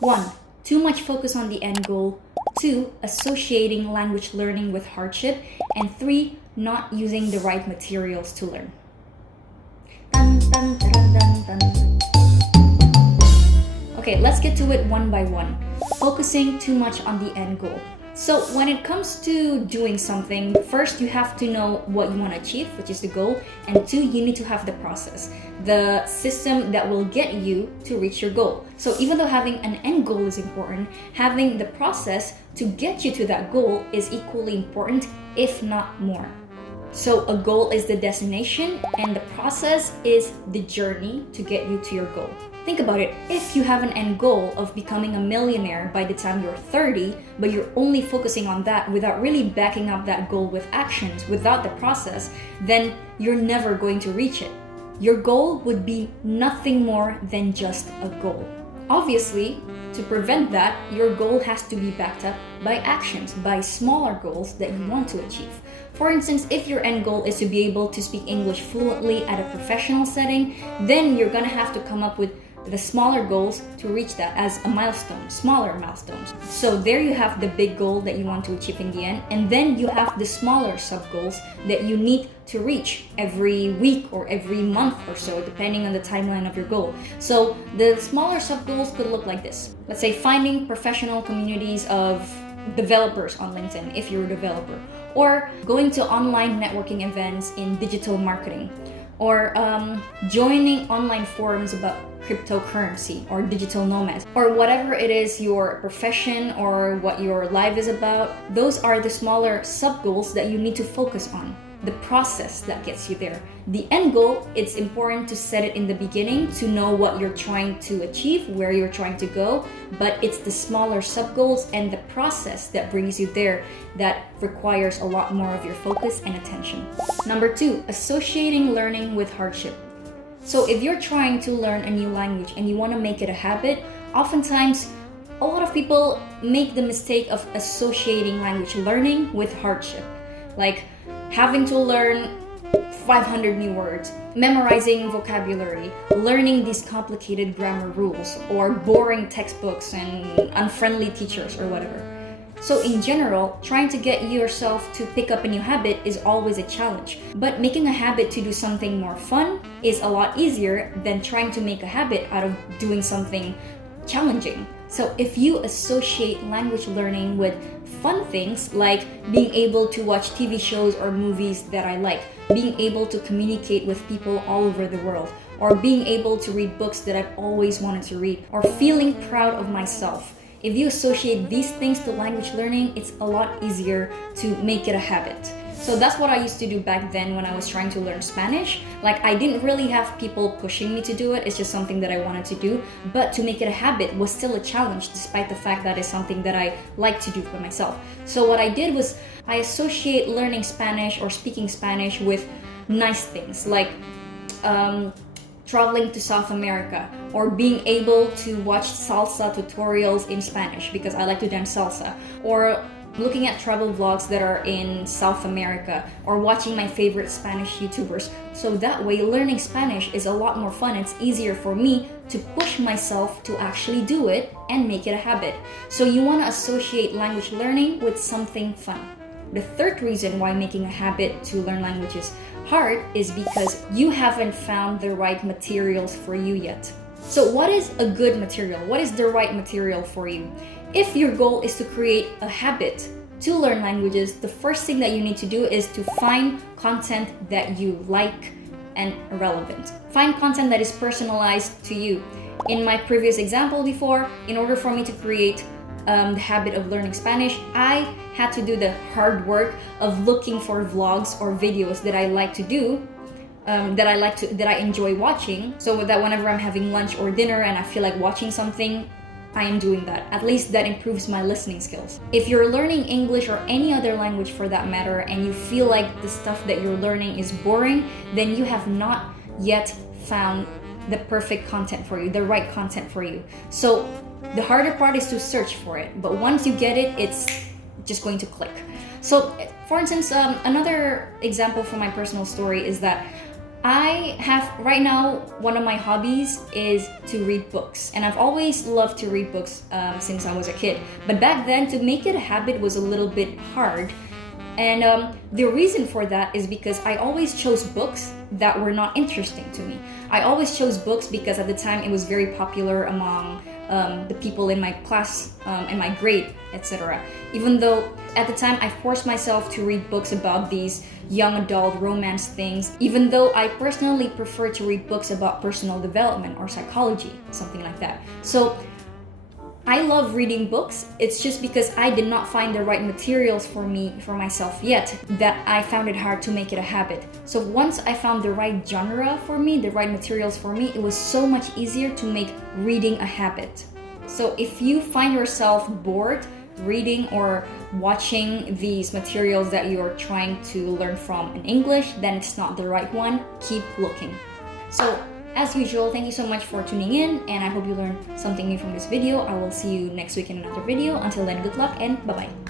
1. Too much focus on the end goal. 2. Associating language learning with hardship. And 3. Not using the right materials to learn. Dun, dun, dun, dun, dun, dun. Okay, let's get to it one by one. Focusing too much on the end goal. So when it comes to doing something, first you have to know what you want to achieve, which is the goal, and 2, you need to have the process, the system that will get you to reach your goal. So even though having an end goal is important, having the process to get you to that goal is equally important, if not more. So a goal is the destination and the process is the journey to get you to your goal. Think about it. If you have an end goal of becoming a millionaire by the time you're 30, but you're only focusing on that without really backing up that goal with actions, without the process, then you're never going to reach it. Your goal would be nothing more than just a goal. Obviously, to prevent that, your goal has to be backed up by actions, by smaller goals that you want to achieve. For instance, if your end goal is to be able to speak English fluently at a professional setting, then you're gonna have to come up with the smaller goals to reach that as a milestone, smaller milestones. So there you have the big goal that you want to achieve in the end, and then you have the smaller sub-goals that you need to reach every week or every month or so, depending on the timeline of your goal. So the smaller sub-goals could look like this. Let's say finding professional communities of developers on LinkedIn if you're a developer, or going to online networking events in digital marketing, or joining online forums about cryptocurrency or digital nomads, or whatever it is your profession or what your life is about. Those are the smaller sub-goals that you need to focus on. The process that gets you there. The end goal, it's important to set it in the beginning to know what you're trying to achieve, where you're trying to go, but it's the smaller sub-goals and the process that brings you there that requires a lot more of your focus and attention. Number 2, associating learning with hardship. So if you're trying to learn a new language and you want to make it a habit, oftentimes a lot of people make the mistake of associating language learning with hardship. Like having to learn 500 new words, memorizing vocabulary, learning these complicated grammar rules, or boring textbooks and unfriendly teachers or whatever. So in general, trying to get yourself to pick up a new habit is always a challenge. But making a habit to do something more fun is a lot easier than trying to make a habit out of doing something challenging. So if you associate language learning with fun things like being able to watch TV shows or movies that I like, being able to communicate with people all over the world, or being able to read books that I've always wanted to read, or feeling proud of myself, if you associate these things to language learning, it's a lot easier to make it a habit. So that's what I used to do back then when I was trying to learn Spanish. Like, I didn't really have people pushing me to do it. It's just something that I wanted to do. But to make it a habit was still a challenge, despite the fact that it's something that I like to do for myself. So what I did was I associate learning Spanish or speaking Spanish with nice things, like traveling to South America, or being able to watch salsa tutorials in Spanish because I like to dance salsa, or looking at travel vlogs that are in South America, or watching my favorite Spanish YouTubers. So that way, learning Spanish is a lot more fun. It's easier for me to push myself to actually do it and make it a habit. So you want to associate language learning with something fun. The third reason why making a habit to learn languages hard is because you haven't found the right materials for you yet. So what is a good material? What is the right material for you? If your goal is to create a habit to learn languages, the first thing that you need to do is to find content that you like and relevant. Find content that is personalized to you. In my previous example before, in order for me to create the habit of learning Spanish, I had to do the hard work of looking for vlogs or videos that I like to do, that I enjoy watching, so that whenever I'm having lunch or dinner and I feel like watching something, I am doing that. At least that improves my listening skills. If you're learning English or any other language for that matter, and you feel like the stuff that you're learning is boring, then you have not yet found the perfect content for you, the right content for you. So the harder part is to search for it, but once you get it, it's just going to click. So for instance, another example from my personal story is that I have right now, one of my hobbies is to read books, and I've always loved to read books since I was a kid. But back then, to make it a habit was a little bit hard, and the reason for that is because I always chose books that were not interesting to me. I always chose books because at the time it was very popular among the people in my class and my grade, etc. Even though at the time I forced myself to read books about these young adult romance things, even though I personally prefer to read books about personal development or psychology, something like that. So I love reading books. It's just because I did not find the right materials for myself yet, that I found it hard to make it a habit. So once I found the right genre for me, the right materials for me, it was so much easier to make reading a habit. So if you find yourself bored reading or watching these materials that you're trying to learn from in English, then it's not the right one. Keep looking. So as usual, thank you so much for tuning in, and I hope you learned something new from this video. I will see you next week in another video. Until then, good luck and bye-bye.